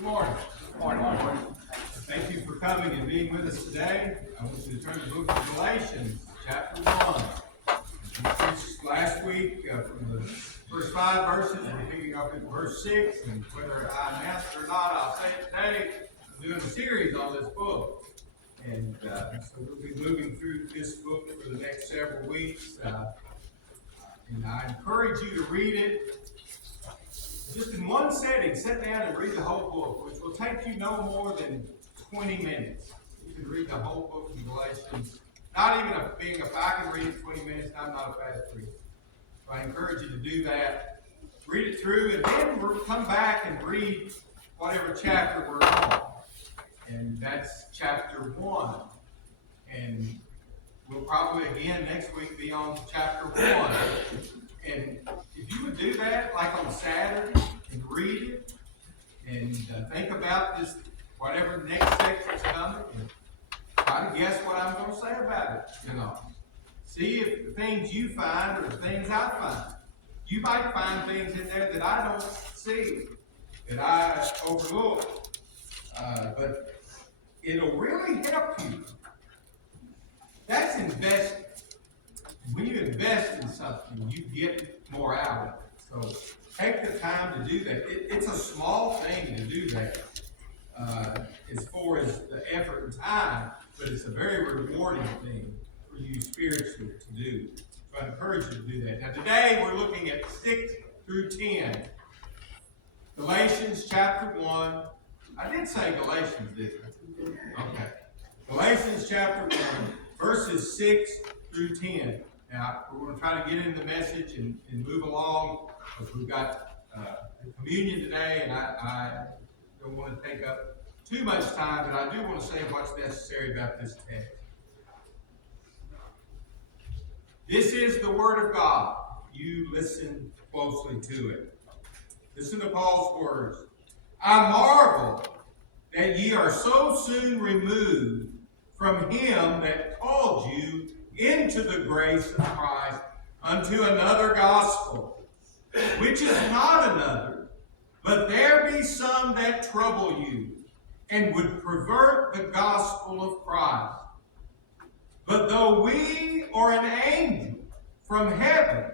Good morning. Good morning. Thank you for coming and being with us today. I want you to turn to the book of Galatians, chapter 1. We preached last week from the first 5 verses. We're picking up in verse 6. And whether I announced it or not, I'll say it today. I'm doing a series on this book. And so we'll be moving through this book for the next several weeks. And I encourage you to read it just in one setting. Sit down and read the whole book, which will take you no more than 20 minutes. You can read the whole book of Galatians. Not even if I can read it 20 minutes, I'm not a fast reader. So I encourage you to do that. Read it through, and then we'll come back and read whatever chapter we're on. And that's chapter 1. And we'll probably again next week be on chapter 1. And if you would do that, like on Saturday, and read it, and think about this, whatever next section's coming, and try to guess what I'm going to say about it. See if the things you find are the things I find. You might find things in there that I don't see, that I overlook, but it'll really help you. That's investing. When you invest in something, you get more out of it. So take the time to do that. It's a small thing to do that as far as the effort and time, but it's a very rewarding thing for you spiritually to do. So I encourage you to do that. Now today we're looking at 6 through 10. Galatians chapter 1. I did say Galatians, didn't I? Okay. Galatians chapter 1, verses 6 through 10. Now, we're going to try to get into the message and move along, because we've got communion today, and I don't want to take up too much time, but I do want to say what's necessary about this text. This is the Word of God. You listen closely to it. Listen to Paul's words. I marvel that ye are so soon removed from him that called you into the grace of Christ unto another gospel, which is not another, but there be some that trouble you, and would pervert the gospel of Christ. But though we or an angel from heaven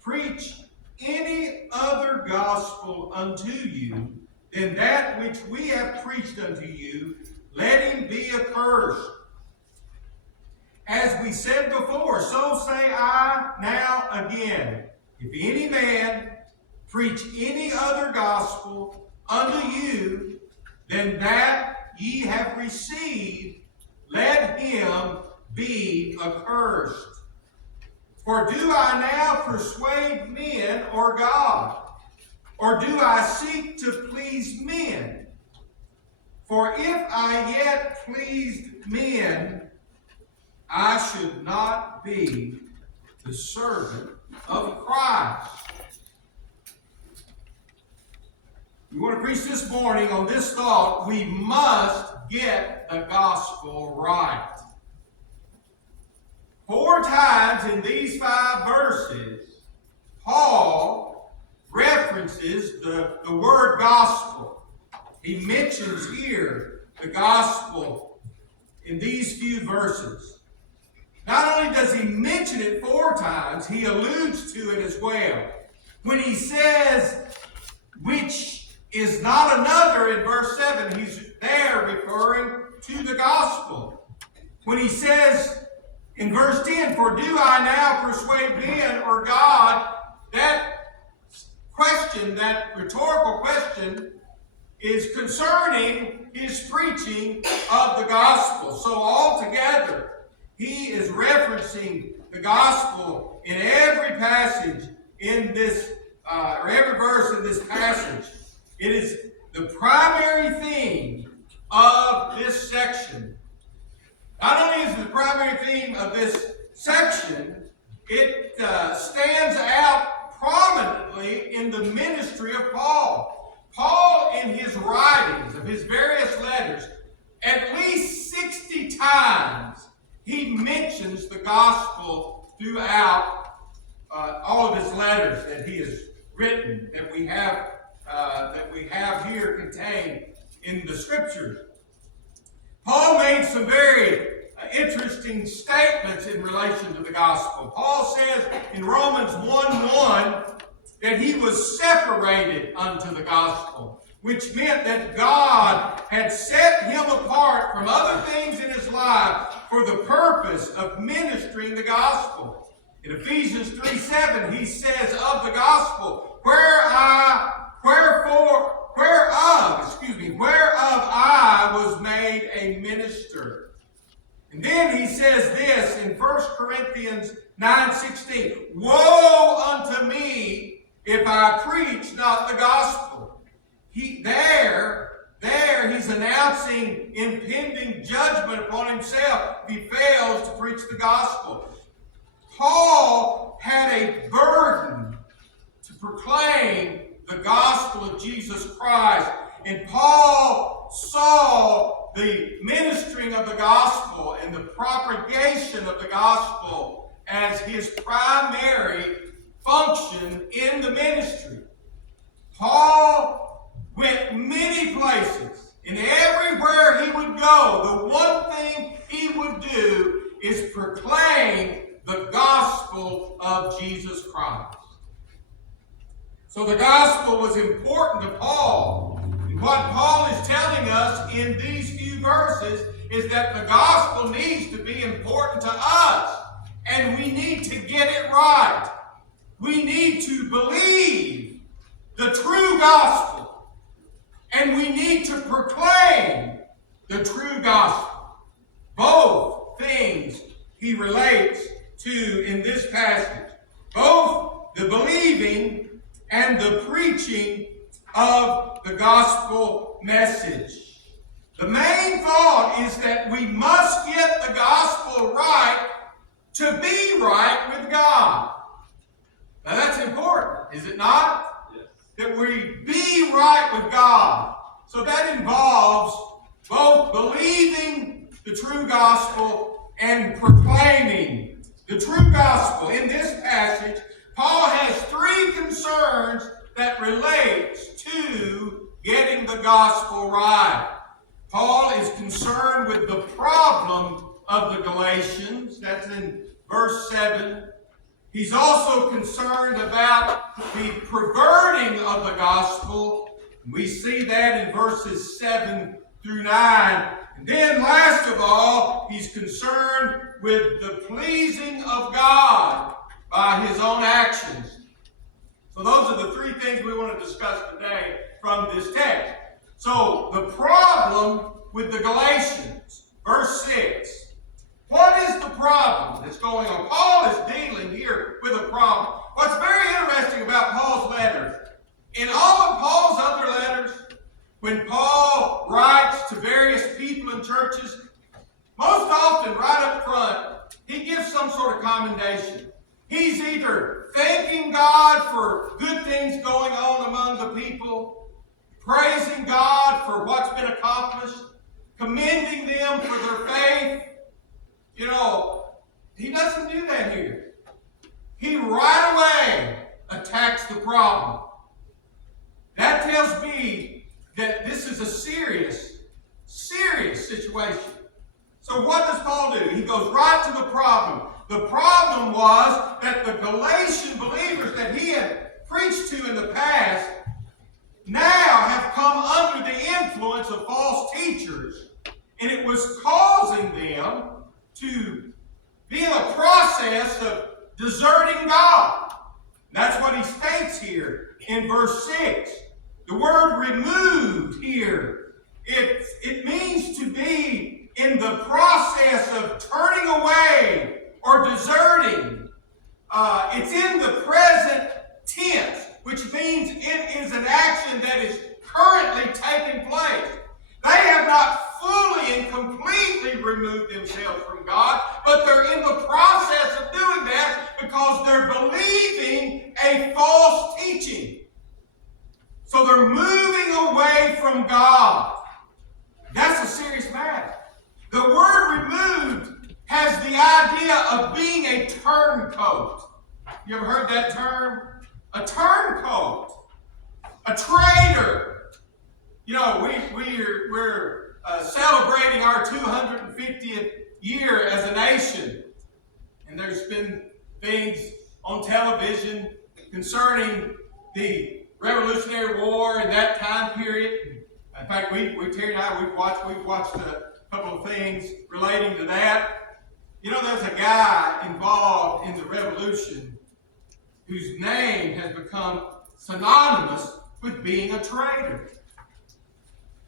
preach any other gospel unto you than that which we have preached unto you, let him be accursed. As we said before, so say I now again. If any man preach any other gospel unto you than that ye have received, let him be accursed. For do I now persuade men or God? Or do I seek to please men? For if I yet pleased men, I should not be the servant of Christ. We want to preach this morning on this thought: we must get the gospel right. 4 times in these 5 verses, Paul references the word gospel. He mentions here the gospel in these few verses. Not only does he mention it 4 times, he alludes to it as well. When he says, which is not another, in verse 7, he's there referring to the gospel. When he says in verse 10, for do I now persuade men or God, that question, that rhetorical question, is concerning his preaching of the gospel. So altogether, he is referencing the gospel in every passage in this, or every verse in this passage. It is the primary theme of this section. Not only is it the primary theme of this section, it stands out prominently in the ministry of Paul. Paul, in his writings of his various letters, at least 60 times, he mentions the gospel throughout all of his letters that he has written, that we have here contained in the Scriptures. Paul made some very interesting statements in relation to the gospel. Paul says in Romans 1:1 that he was separated unto the gospel, which meant that God had set him apart from other things in his life for the purpose of ministering the gospel. In Ephesians 3:7, he says of the gospel, whereof I was made a minister. And then he says this in 1 Corinthians 9:16, woe unto me if I preach not the gospel. He's announcing impending judgment upon himself if he fails to preach the gospel. Paul had a burden to proclaim the gospel of Jesus Christ. And Paul saw the ministering of the gospel and the propagation of the gospel as his primary function in the ministry. Paul went many places, and everywhere he would go, the one thing he would do is proclaim the gospel of Jesus Christ. So the gospel was important to Paul. And what Paul is telling us in these few verses is that the gospel needs to be important to us. And we need to get it right. We need to believe the true gospel. And we need to proclaim the true gospel. Both things he relates to in this passage. Both the believing and the preaching of the gospel message. The main thought is that we must get the gospel right to be right with God. Now that's important, is it not? Yes. That we be right with God. So that involves both believing the true gospel and proclaiming the true gospel. In this passage, Paul has three concerns that relates to getting the gospel right. Paul is concerned with the problem of the Galatians. That's in verse 7. He's also concerned about the perverting of the gospel. We see that in verses 7 through 9. And then last of all, he's concerned with the pleasing of God by his own actions. So those are the three things we want to discuss today from this text. So the problem with the Galatians, verse 6. What is the problem that's going on? Paul is dealing here with a problem. What's very interesting about Paul's letters, in all of Paul's other letters, when Paul writes to various people in churches, most often right up front, he gives some sort of commendation. He's either thanking God for good things going on among the people, praising God for what's been accomplished, commending them for their faith. You know, he doesn't do that here. He right away attacks the problem. That tells me that this is a serious situation. So what does Paul do? He goes right to the problem. The problem was that the Galatian believers that he had preached to in the past now have come under the influence of false teachers. And it was causing them to be in a process of deserting God. That's what he states here in verse 6. The word removed here, it means to be in the process of turning away or deserting. It's in the present tense, which means it is an action that is currently taking place. They have not fully and completely removed themselves from God, but they're in the process of doing that because they're believing a false teaching. So they're moving away from God. That's a serious matter. The word removed has the idea of being a turncoat. You ever heard that term? A turncoat. A traitor. You know, our 250th year as a nation. And there's been things on television concerning the Revolutionary War in that time period. In fact, Terry and I, we've watched a couple of things relating to that. You know, there's a guy involved in the Revolution whose name has become synonymous with being a traitor.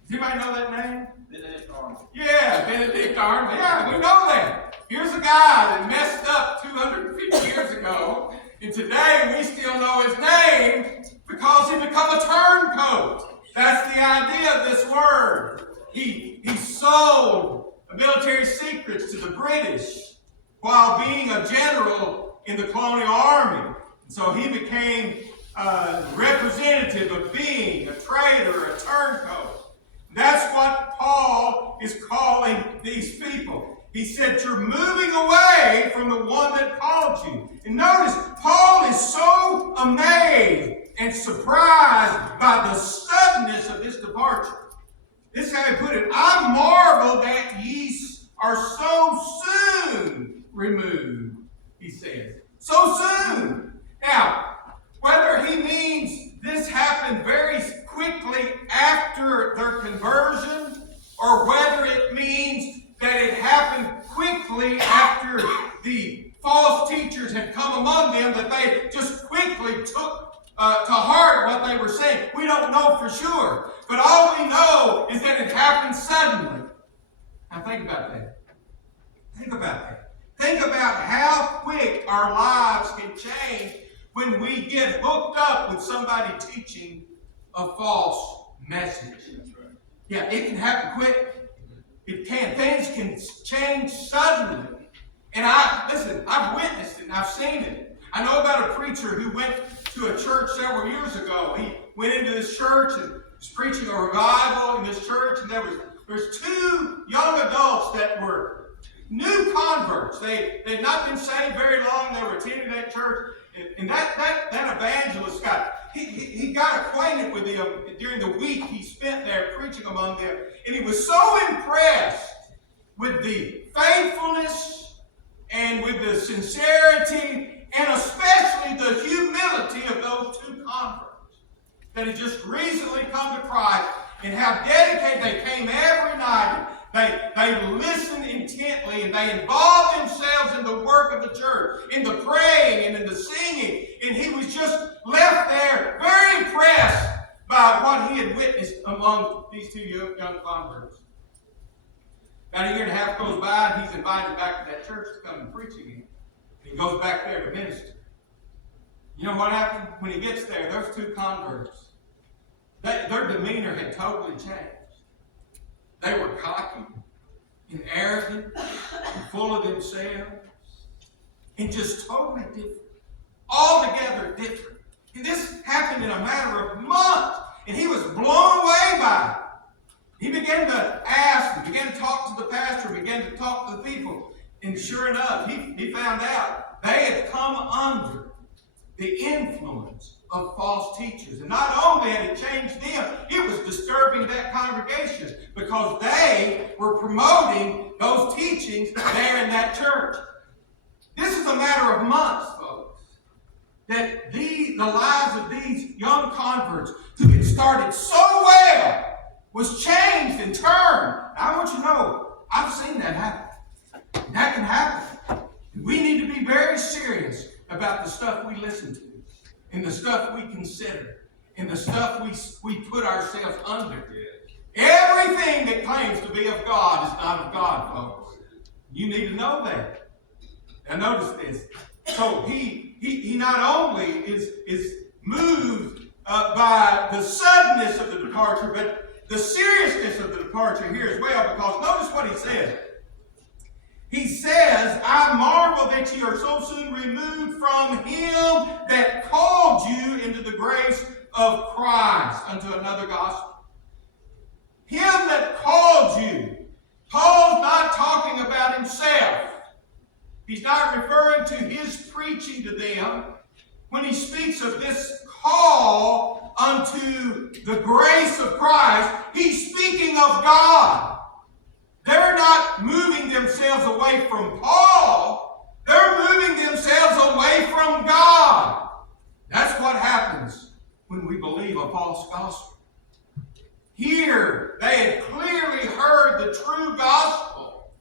Does anybody know that name? Benedict Arnold. Yeah, Benedict Arnold. Yeah, we know that. Here's a guy that messed up 250 years ago, and today we still know his name because he became a turncoat. That's the idea of this word. He sold military secrets to the British while being a general in the colonial army. So he became a representative of being a traitor, a turncoat. That's what Paul is calling these people. He said, you're moving away from the one that called you. And notice, Paul is so amazed and surprised by the suddenness of this departure. This is how he put it. I marvel that ye are so soon removed, he says. So soon. Now, whether he means this happened very quickly after their conversion, or whether it means that it happened quickly after the false teachers had come among them, that they just quickly took to heart what they were saying. We don't know for sure. But all we know is that it happened suddenly. Now think about that. Think about that. Think about how quick our lives can change when we get hooked up with somebody teaching a false message. That's right. Yeah, it can happen quick. It can. Things can change suddenly. And I've witnessed it and I've seen it. I know about a preacher who went to a church several years ago. He went into this church and was preaching a revival in this church, and there's two young adults that were new converts. They'd not been saved very long. They were attending that church. And that evangelist he got acquainted with them during the week he spent there preaching among them. And he was so impressed with the faithfulness and with the sincerity and especially the humility of those two converts that had just recently come to Christ, and how dedicated they came every night. They listened intently, and they involved themselves in the work of the church, in the praying and in the singing. And he was just left there very impressed by what he had witnessed among these two young converts. About a year and a half goes by, and he's invited back to that church to come and preach again. He goes back there to minister. You know what happened? When he gets there, those two converts, their demeanor had totally changed. They were cocky and arrogant and full of themselves and just totally different. Altogether different. And this happened in a matter of months, and he was blown away by it. He began to ask, and began to talk to the pastor, began to talk to the people, and sure enough, he found out they had come under the influence of false teachers. And not only had it changed them, it was disturbing that congregation because they were promoting those teachings there in that church. This is a matter of months, folks, that the lives of these young converts who had started so well was changed and turned. I want you to know, I've seen that happen. That can happen. We need to be very serious about the stuff we listen to, and the stuff we consider, and the stuff we put ourselves under. Everything that claims to be of God is not of God, folks. You need to know that. Now notice this. So he not only is moved by the suddenness of the departure, but the seriousness of the departure here as well, because notice what he says. He says, I marvel that ye are so soon removed from him that called you into the grace of Christ unto another gospel. Him that called you. Paul's not talking about himself. He's not referring to his preaching to them. When he speaks of this call unto the grace of Christ, he's speaking of God. They're they're not moving themselves away from Paul. They're moving themselves away from God. That's what happens when we believe a false gospel. Here, they had clearly heard the true gospel.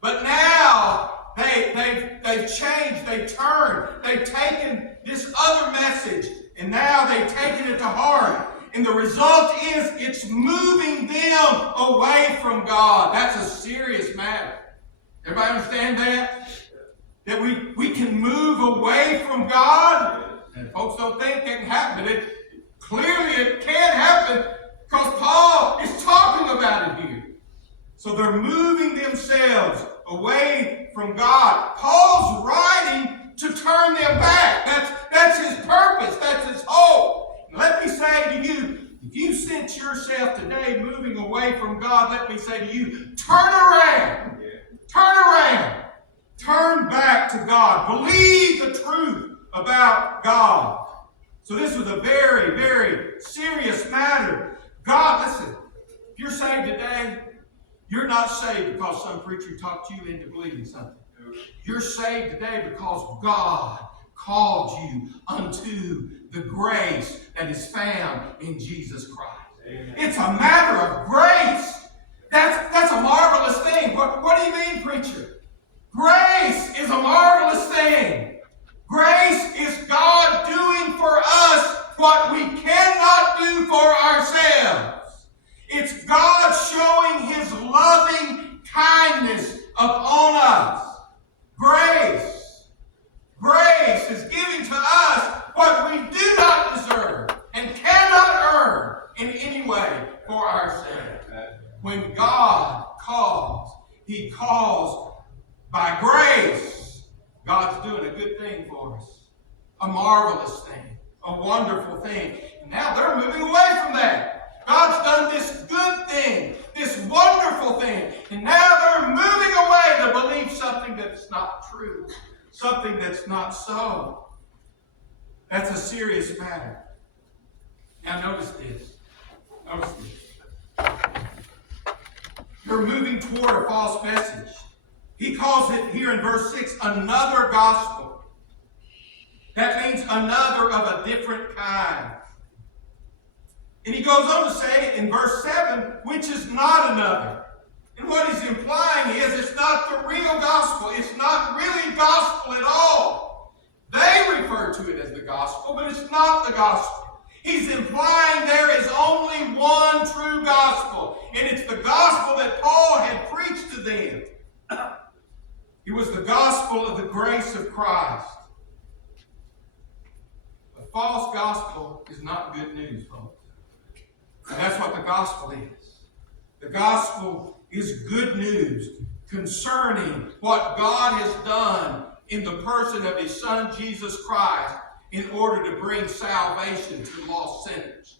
But now, they've changed, they've turned, they've taken this other message, and now they've taken it to heart. And the result is it's moving them away from God. That's a serious matter. Everybody understand that? That we can move away from God? And folks don't think it can happen, but clearly it can happen because Paul is talking about it here. So they're moving themselves away from God. Paul's writing to turn them back. That's his purpose. That's his hope. And let me say to you, if you sense yourself today moving away from God, let me say to you, turn around. Turn around. Turn back to God. Believe the truth about God. So this was a very, very serious matter. God, listen, if you're saved today, you're not saved because some preacher talked you into believing something. You're saved today because God called you unto the grace that is found in Jesus Christ. Amen. It's a matter of grace. That's a marvelous thing. What do you mean, preacher? Grace is a marvelous thing. Grace is God doing for us what we cannot do for ourselves. It's God showing His loving kindness upon us. Grace. Grace is giving to us what we do not deserve and cannot earn in any way for ourselves. When God calls, He calls by grace. God's doing a good thing for us. A marvelous thing. A wonderful thing. And now they're moving away from that. God's done this good thing. This wonderful thing. And now they're moving away to believe something that's not true. Something that's not so. That's a serious matter. Now notice this. Notice this. They're moving toward a false message. He calls it here in verse 6, another gospel. That means another of a different kind. And he goes on to say in verse 7, which is not another. And what he's implying is it's not the real gospel. It's not really gospel at all. They refer to it as the gospel, but it's not the gospel. He's implying there is only one true gospel, and it's the gospel that Paul had preached to them. It was the gospel of the grace of Christ. A false gospel is not good news, folks. And that's what the gospel is. The gospel is good news concerning what God has done in the person of His Son, Jesus Christ, in order to bring salvation to lost sinners.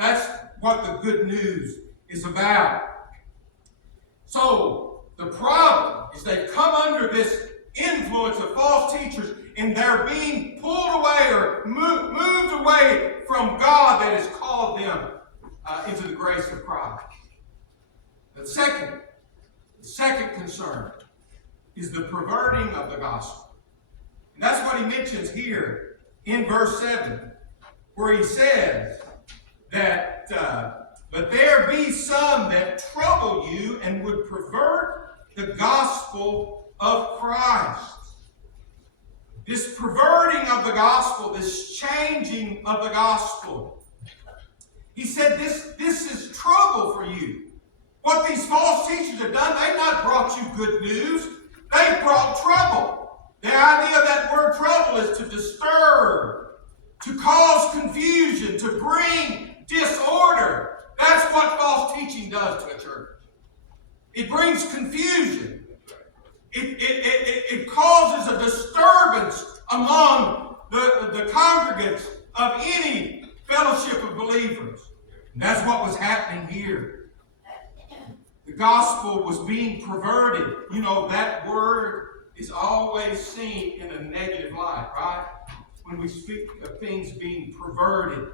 That's what the good news is about. So, the problem is they've come under this influence of false teachers, and they're being pulled away or moved away from God that has called them into the grace of Christ. The second concern is the perverting of the gospel. And that's what he mentions here in verse 7, where he says that, but there be some that trouble you and would pervert the gospel of Christ. This perverting of the gospel, this changing of the gospel. He said this is trouble for you. What these false teachers have done, they've not brought you good news. They've brought trouble. The idea of that word trouble is to disturb, to cause confusion, to bring disorder. That's what false teaching does to a church. It brings confusion. It causes a disturbance among the congregants of any fellowship of believers. And that's what was happening here. The gospel was being perverted. You know, that word is always seen in a negative light, right? When we speak of things being perverted.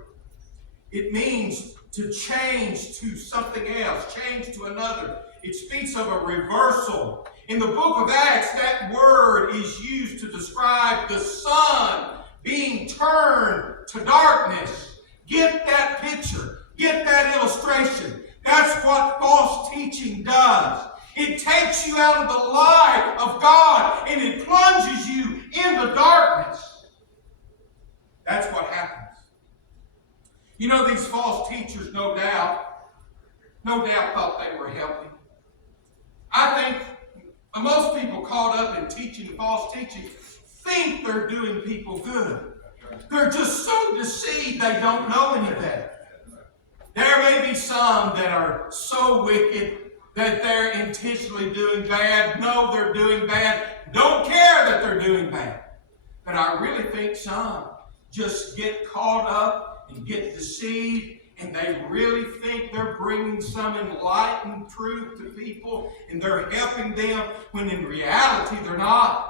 It means to change to something else, change to another. It speaks of a reversal. In the book of Acts, that word is used to describe the sun being turned to darkness. Get that picture. Get that illustration. That's what false teaching does. It takes you out of the light of God and it plunges you into darkness. That's what happens. You know, these false teachers, no doubt thought they were helping. I think most people caught up in teaching false teaching think they're doing people good. They're just so deceived they don't know any better. There may be some that are so wicked that they're intentionally doing bad. No, they're doing bad. Don't care that they're doing bad. But I really think some just get caught up and get deceived, and they really think they're bringing some enlightened truth to people, and they're helping them, when in reality they're not.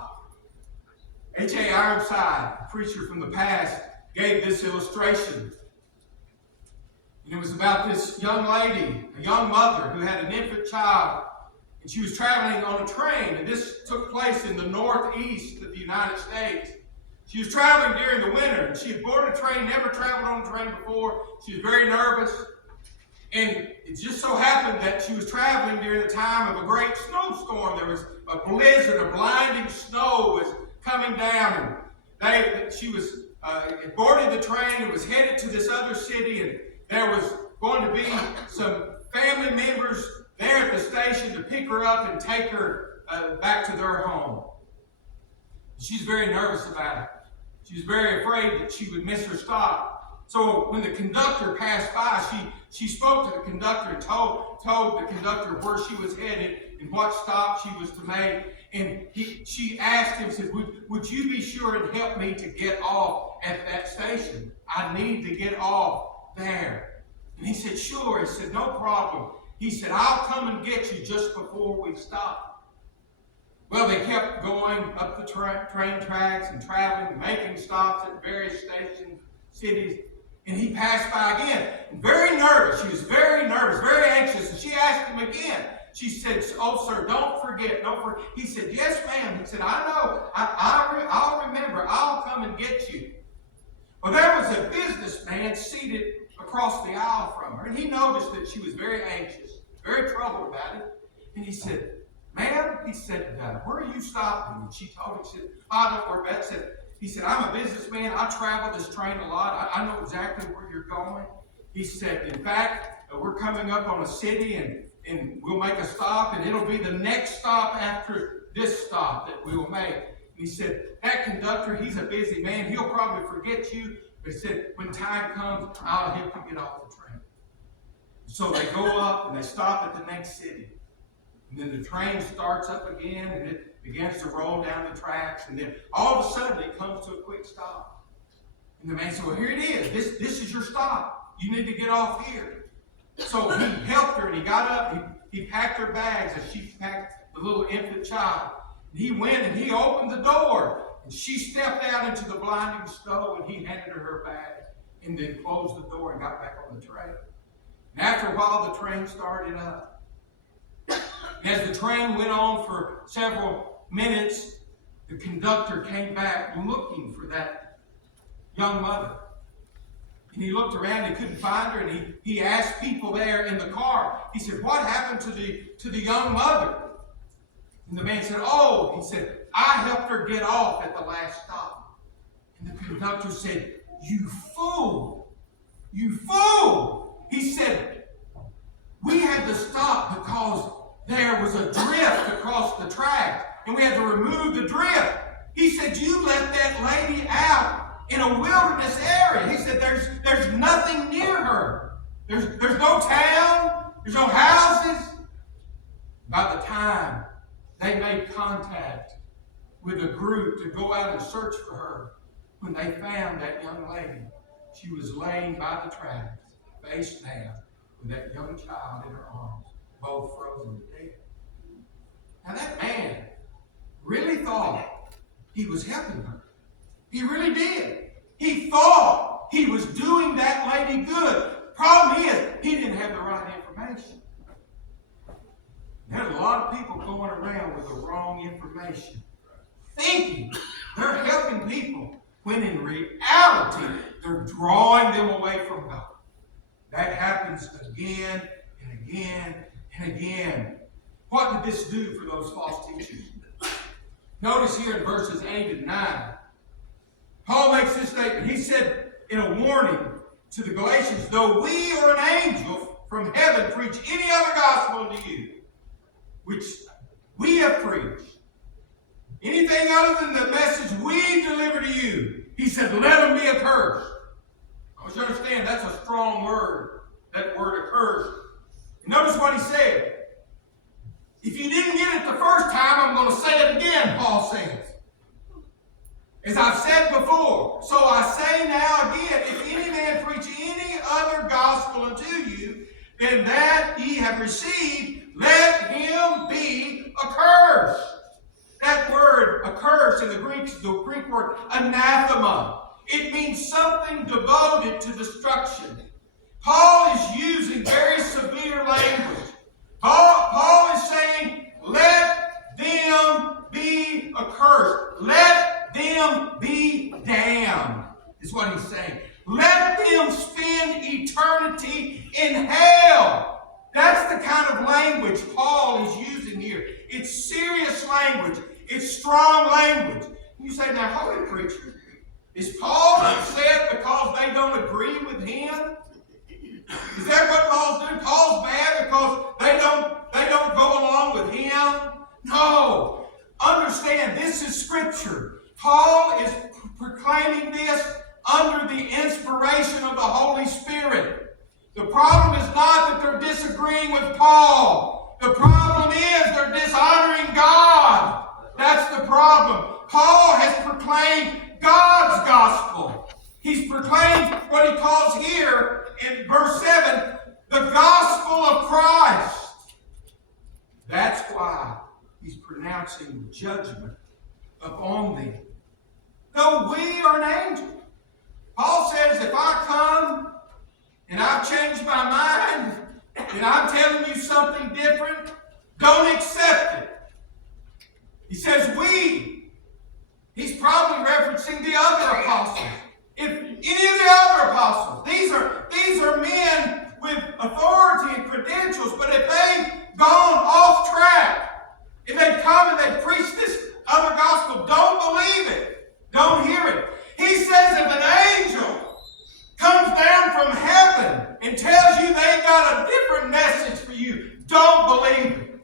H.A. Ironside, a preacher from the past, gave this illustration. And it was about this young lady, a young mother who had an infant child, and she was traveling on a train, and this took place in the northeast of the United States. She was traveling during the winter, and she had boarded a train, never traveled on a train before. She was very nervous, and it just so happened that she was traveling during the time of a great snowstorm. There was a blizzard, a blinding snow was coming down, and she was boarded the train and was headed to this other city, and there was going to be some family members there at the station to pick her up and take her back to their home. She's very nervous about it. She was very afraid that she would miss her stop. So when the conductor passed by, she spoke to the conductor and told the conductor where she was headed and what stop she was to make. And she asked him, said, would you be sure and help me to get off at that station? I need to get off there. And he said, sure. He said, no problem. He said, I'll come and get you just before we stop. Well, they kept going up the train tracks and traveling, making stops at various stations, cities. And he passed by again. Very nervous. She was very nervous, very anxious. And she asked him again. She said, oh, sir, don't forget. He said, yes, ma'am. He said, I know. I'll remember. I'll come and get you. Well, there was a businessman seated across the aisle from her. And he noticed that she was very anxious, very troubled about it. And he said, ma'am, he said, where are you stopping? And she told him, she said, don't worry about it. He said, I'm a businessman. I travel this train a lot. I know exactly where you're going. He said, in fact, we're coming up on a city and we'll make a stop, and it'll be the next stop after this stop that we will make. And he said, that conductor, he's a busy man. He'll probably forget you. But he said, when time comes, I'll help you get off the train. So they go up and they stop at the next city. And then the train starts up again, and it begins to roll down the tracks. And then all of a sudden, it comes to a quick stop. And the man said, well, here it is. This is your stop. You need to get off here. So he helped her, and he got up. He packed her bags as she packed the little infant child. And he went, and he opened the door. And she stepped out into the blinding snow, and he handed her bag, and then closed the door and got back on the train. And after a while, the train started up. As the train went on for several minutes, the conductor came back looking for that young mother. And he looked around and couldn't find her, and he asked people there in the car. He said, what happened to the young mother? And the man said, oh, he said, I helped her get off at the last stop. And the conductor said, you fool! You fool! He said, we had to stop because there was a drift across the track, and we had to remove the drift. He said, you let that lady out in a wilderness area. He said, there's nothing near her. There's no town. There's no houses. By the time they made contact with a group to go out and search for her, when they found that young lady, she was laying by the tracks, face down, with that young child in her arms, both frozen to death. Now that man really thought he was helping her. He really did. He thought he was doing that lady good. Problem is, he didn't have the right information. There's a lot of people going around with the wrong information, thinking they're helping people, when in reality, they're drawing them away from God. That happens again and again and again. What did this do for those false teachers? Notice here in verses 8 and 9, Paul makes this statement. He said in a warning to the Galatians, though we or an angel from heaven preach any other gospel to you, which we have preached, anything other than the message we deliver to you, he said, let them be accursed. I want you to understand, that's a strong word, that word accursed. And notice what he said. If you didn't get it the first time, I'm going to say it again, Paul says. As I've said before, so I say now again, if any man preach any other gospel unto you than that ye have received, let him be accursed. That word, accursed, in the Greek is the Greek word anathema. It means something devoted to destruction. Paul is using very severe language. Paul is saying, let them be accursed. Let them be damned, is what he's saying. Let them spend eternity in hell. That's the kind of language Paul is using here. It's serious language. It's strong language. You say, now, holy preacher, is Paul upset because they don't agree with him? Is that what Paul's doing? Paul's mad because they don't go along with him? No. Understand, this is Scripture. Paul is proclaiming this under the inspiration of the Holy Spirit. The problem is not that they're disagreeing with Paul. The problem is they're dishonoring God. That's the problem. Paul has proclaimed God's gospel. He's proclaimed what he calls here in verse 7, the gospel of Christ. That's why he's pronouncing judgment upon them. Though we are an angel. Paul says, if I come and I've changed my mind and I'm telling you something different, don't accept it. He says we. He's probably referencing the other apostles. If any of the other apostles, these are men with authority and credentials, but if they've gone off track, if they've come and they've preached this other gospel, don't believe it. Don't hear it. He says if an angel comes down from heaven and tells you they've got a different message for you, don't believe it.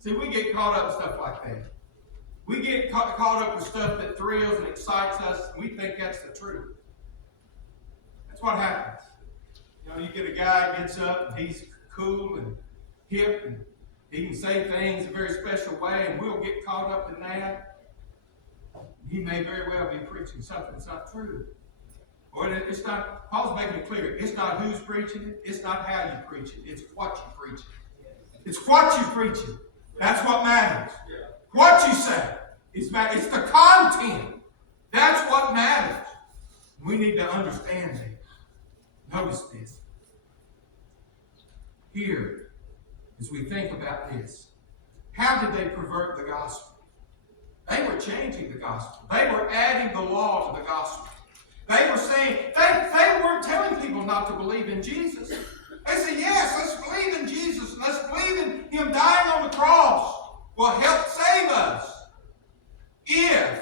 See, we get caught up in stuff like that. We get caught up with stuff that thrills and excites us, and we think that's the truth. That's what happens. You know, you get a guy who gets up, and he's cool and hip, and he can say things a very special way, and we'll get caught up in that. He may very well be preaching something that's not true. Or it's not, Paul's making it clear, it's not who's preaching it, it's not how you preach it, it's what you preach it. It's what you preach it. That's what matters. What you say. It's the content. That's what matters. We need to understand that. Notice this. Here, as we think about this, how did they pervert the gospel? They were changing the gospel. They were adding the law to the gospel. They were saying, they weren't telling people not to believe in Jesus. They said, yes, let's believe in Jesus. Let's believe in Him dying on the cross will help save us. If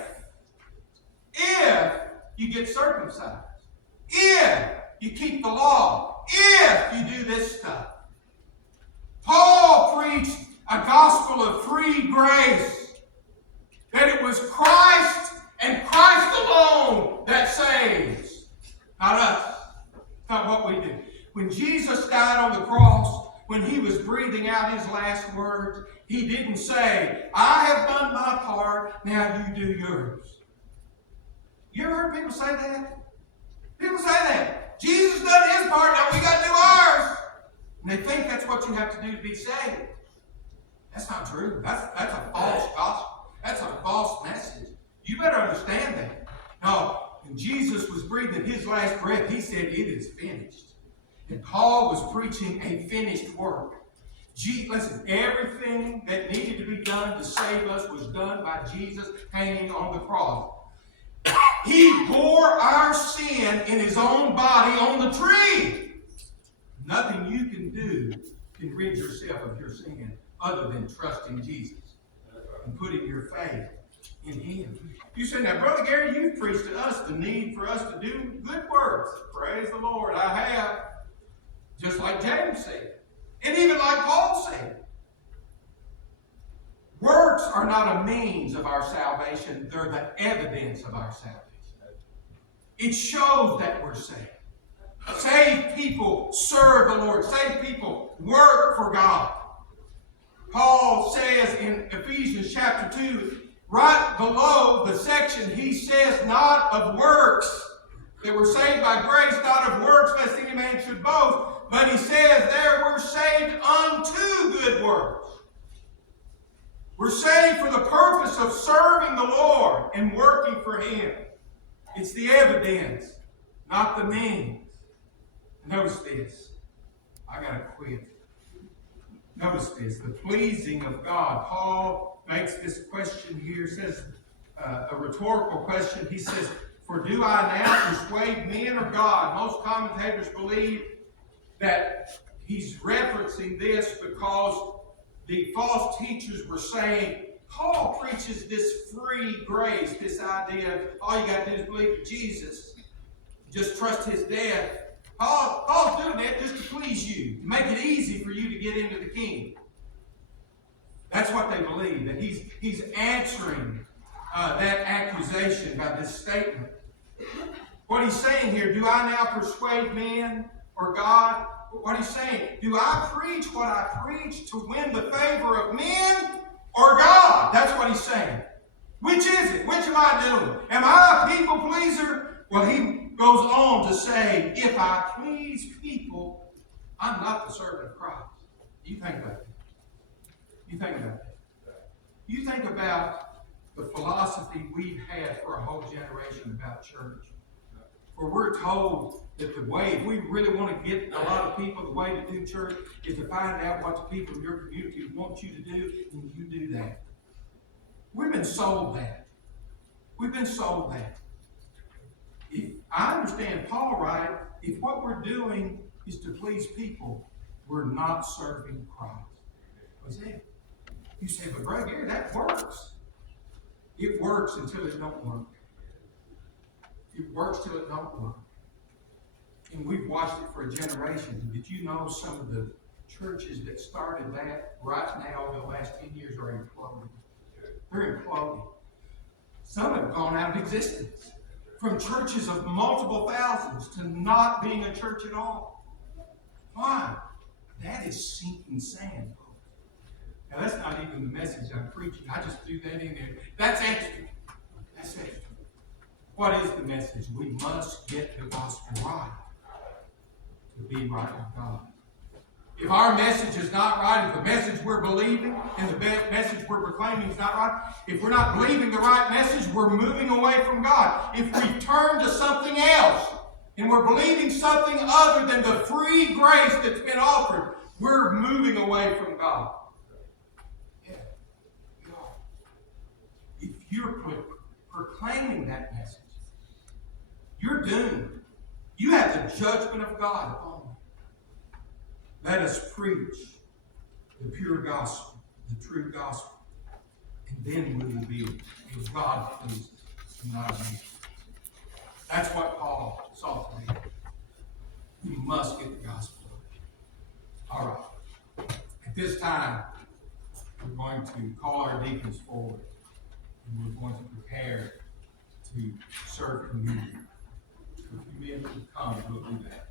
you get circumcised, if you keep the law, if you do this stuff. Paul preached a gospel of free grace, that it was Christ and Christ alone that saves, not us. It's not what we do. When Jesus died on the cross, when He was breathing out His last words, He didn't say, I have done my part, now you do yours. You ever heard people say that? People say that. Jesus done His part, now we got to do ours. And they think that's what you have to do to be saved. That's not true. That's a false gospel. That's a false message. You better understand that. No, when Jesus was breathing his last breath, he said, "It is finished." And Paul was preaching a finished work. Listen, everything that needed to be done to save us was done by Jesus hanging on the cross. He bore our sin in his own body on the tree. Nothing you can do can rid yourself of your sin other than trusting Jesus and putting your faith in him. You say, "Now, Brother Gary, you've preached to us the need for us to do good works." Praise the Lord, I have. Just like James said. And even like Paul said. Works are not a means of our salvation. They're the evidence of our salvation. It shows that we're saved. Saved people serve the Lord. Saved people work for God. Paul says in Ephesians chapter 2, right below the section, he says, not of works, that we're saved by grace, not of works, lest any man should boast. But he says there, we're saved unto good works. We're saved for the purpose of serving the Lord and working for him. It's the evidence, not the means. Notice this. I got to quit. Notice this. The pleasing of God. Paul makes this question here, says a rhetorical question. He says, "For do I now persuade men or God?" Most commentators believe that he's referencing this because the false teachers were saying, Paul preaches this free grace, this idea of all you got to do is believe in Jesus, just trust his death. Paul's doing that just to please you, to make it easy for you to get into the kingdom. That's what they believe, that he's answering that accusation by this statement. What he's saying here, do I now persuade men or God? What he's saying, do I preach what I preach to win the favor of men or God? That's what he's saying. Which is it? Which am I doing? Am I a people pleaser? Well, he goes on to say, if I please people, I'm not the servant of Christ. You think about that. You think about that. You think about the philosophy we've had for a whole generation about church. Where we're told that the way, if we really want to get a lot of people, the way to do church is to find out what the people in your community want you to do, and you do that. We've been sold that. We've been sold that. If I understand Paul right, if what we're doing is to please people, we're not serving Christ. What's that? You say, but Brother Gary, that works. It works until it don't work. It works till it don't work. And we've watched it for a generation. Did you know some of the churches that started that right now over the last 10 years are imploding? They're imploding. Some have gone out of existence. From churches of multiple thousands to not being a church at all. Why? That is sinking sand, folks. Now that's not even the message I'm preaching. I just threw that in there. That's extra. That's extra. What is the message? We must get the gospel right to be right with God. If our message is not right, if the message we're believing and the message we're proclaiming is not right, if we're not believing the right message, we're moving away from God. If we turn to something else and we're believing something other than the free grace that's been offered, we're moving away from God. Yeah. If you're proclaiming that message, you're doomed. You have the judgment of God upon you. Let us preach the pure gospel, the true gospel, and then we will be as God pleases, not me. That's what Paul saw to me. We must get the gospel. All right. At this time, we're going to call our deacons forward, and we're going to prepare to serve communion. If you men would come, we'll do that.